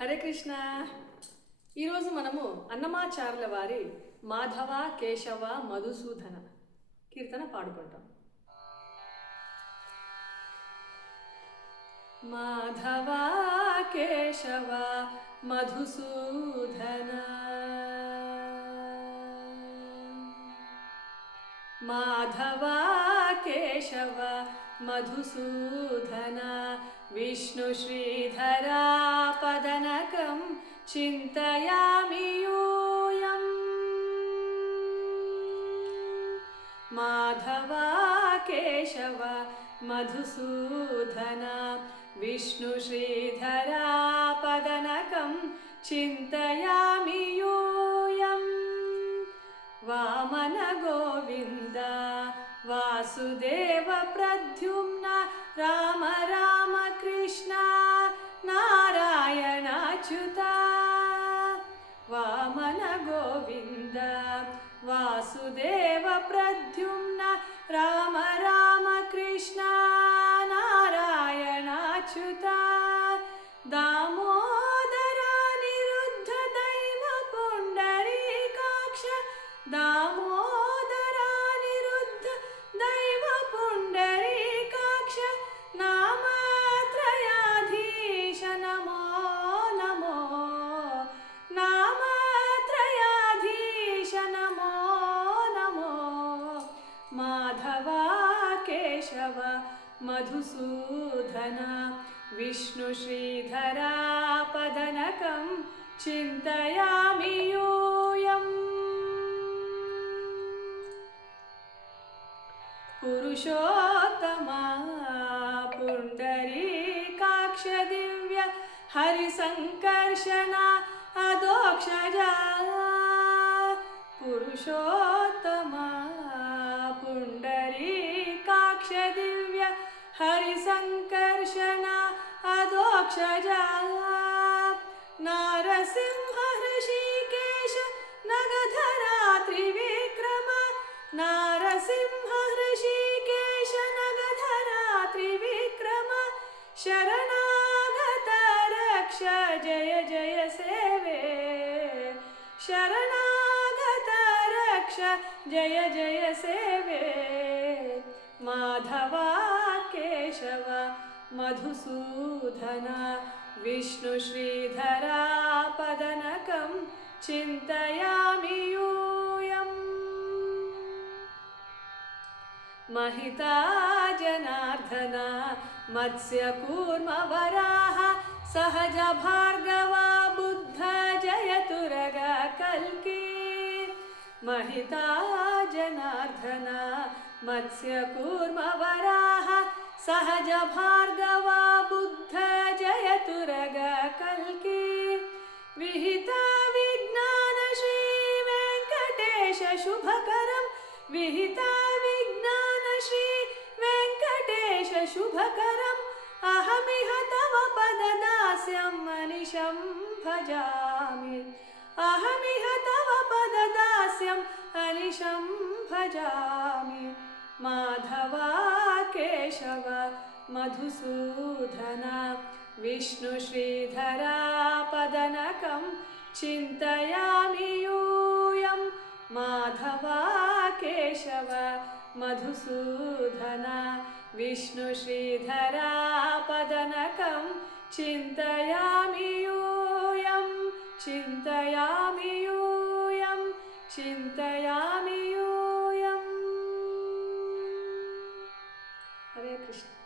హరే కృష్ణ. ఈరోజు మనము అన్నమాచార్యుల వారి మాధవ కేశవ మధుసూదన కీర్తన పాడుకుంటాం. మాధవ కేశవ మధుసూదన, మాధవ కేశవ మధుసూదన, విష్ణు శ్రీధరా పదనకం చింతయామి యూయం. మాధవ కేశవ మధుసూదన, విష్ణు శ్రీధరా పదనకం చింతయామి యూయం. వామన గోవింద వాసుదేవ ప్రద్యుమ్న, రామ రామ కృష్ణ నారాయణాచ్యుత. వామన గోవింద వాసుదేవ ప్రద్యుమ్న, రామ రామ కృష్ణ నారాయణాచ్యుత. దామోదర నిరుద్ధ దైవ పుండరీకాక్ష, దామోదర నిరుద్ధ దైవ పుండరీకాక్ష, నామత్రయాధీశ నమో నమో, నామత్రయాధీశ నమో నమో. మాధవ కేశవ మధుసూదన, విష్ణు శ్రీధరా పదనకం చింతయామి యూయం. పురుషోత్తమ పుండరీకాక్ష దివ్య హరిసంకర్షణ అదోక్షజ. పురుషోత్తమ పుండరీకాక్ష దివ్య హరిసంకర్షణ అదోక్షజ. నారసింహ హృషీకేశ నగధరా త్రివిక్రమ, నారసింహ హృషీకేశ నగధరా త్రివిక్రమ. శరణాగత రక్ష జయ జయ సేవే, శరణాగత రక్ష జయ జయ సేవే. మాధవ కేశవ మధుసూదన, విష్ణు శ్రీధరా పదనకం చింతయామి యూయం. महिता जनार्दन मत्स्य कूर्म वराह, सहज भार्गवा बुद्ध जयतुरग कल्की. महिता जनार्दन मत्स्य कूर्म वराह, सहज भार्गवा बुद्ध जयतुरग कल्की. विहिता विज्ञान श्री वेंकटेश शुभकरं, विहिता विज्ञान श्री वेंकटेश शुभकरम्. अहमिह तव पददास्यं मनिशं भजामि, अहमिह तव पददास्यं अनिशं भजामि. माधव केशव मधुसूदन, विष्णु श्रीधरा पदनकं चिन्तयामि यूयं. माधव केशव मधुसूदन, विष्णु श्रीधरा पदनकं चिन्तयामि यूयं, चिन्तयामि यूयं, चिन्तयामि यूयम्. हरे कृष्ण.